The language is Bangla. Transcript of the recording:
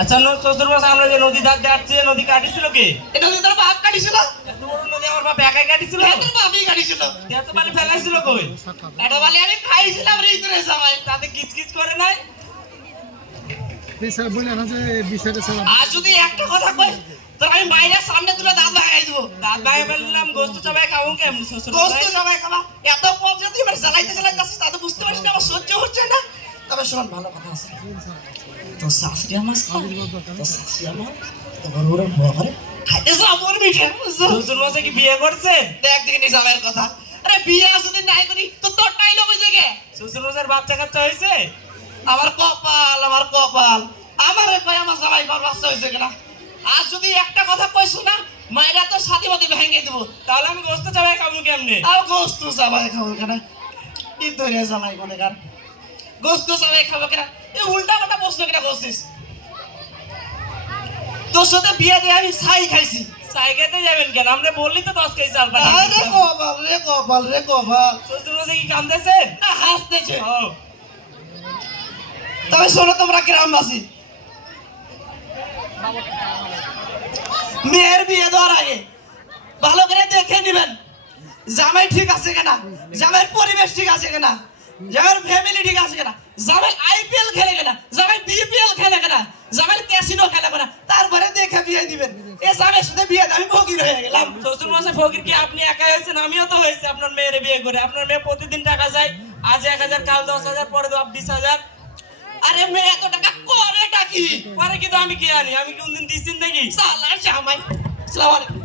আচ্ছা শ্বশুর মশাই, আমরা যে নদী ধার যাচ্ছি, নদী কাটিছিল কে? এটা যদি তোর বাপ কাটিছিল, এত বড় নদী আমার বাপ একাই কাটিছিল? তোর বাপই কাটিছিল। এত পানি ফেলাইছিল কই? এটা বলে আমি খাইছিলাম রে তোরে জামাই। তাতে কিচকিচ করে নাই? আর যদি একটা কথা কই, তোর আমি মাইরের সামনে তুলে দাঁত ভাঙাই দেবো। দাঁত ভাঙে ফেললাম, গোস্ত সবাই খাবো কেমন শ্বশুর দোস্ত মশাই? সবাই খাবা, এত পথ যদি এবার চালাইতে আসিস তাতে বুঝতে পারছিস না আমার সহ্য হচ্ছে না। তবে শোন, ভালো কথা আছে, তোর শাশুড়ি আমার তোর শাশুড়ি আমার তোমার ওরা ঘরে খাইতে যাবো মিঠে। শ্বশুর মশাই কি বিয়ে করছেন? দেখ দেখে নিজামের কথা। আরে বিয়ে যদি নাই করি তো তোরটাই লোক হয়ে যাবে। শ্বশুর মশাইয়ের বাচ্চা কাচ্চা হয়েছে? আমার কপাল, আমার কপাল, আমার কয় আমার জামাই বাচ্চা হয়েছে কিনা। আর যদি একটা কথা কইছো না, মায়েরা তো সাথে মতো ভেঙে দেবো। তাহলে আমি গোস্ত সবাই খাবো কেমনে? তাও গোস্ত জামাই খাবো কেনা? কি ধরে জামাই কোনে কার গোস্ত জামাই খাবো কেনা? এই উল্টা পাল্টা প্রশ্ন কেনা করছিস? তোর সাথে বিয়ে দিয়ে আমি ছাই খাইছি। সাইকেতে যাবেন কেন? আমরা বললি তো 10 কেজি চাল পাঠাই আরে কপাল রে কপাল রে কপাল। শ্বশুর মশাই কি কাঁদতেছেন? না, হাসতেছে। ও তবে শোনো তোমরা গ্রামবাসী, মেয়ের বিয়ে দেওয়ার আগে ভালো করে দেখে নিবেন জামাই ঠিক আছে কিনা, জামাইয়ের পরিবেশ ঠিক আছে কিনা, জামাইয়ের ফ্যামিলি ঠিক আছে কিনা, জামাই আইপিএল খেলে কিনা, জামাই বিপিএল খেলে কিনা, জামাই ক্যাসিনো খেলে কিনা, তারপরে দেখে বিয়ে দিবেন। এ জামাইয়ের সাথে বিয়ে দিয়ে আমি ফকির হয়ে গেলাম। শ্বশুর মশাই ফকির কি আপনি একাই হয়েছেন? আমিও তো হয়েছি আপনার মেয়ের বিয়ে করে। আপনার মেয়ে প্রতিদিন টাকা যায়, আজ 1000, কাল 10,000, পরে 20,000। আরে মেয়ে এত টাকা করে কি পরে কিন্তু আমি কি জানি? আমি কোনদিন দিচ্ছি নাকি? সালা জামাই। আসসালামু আলাইকুম।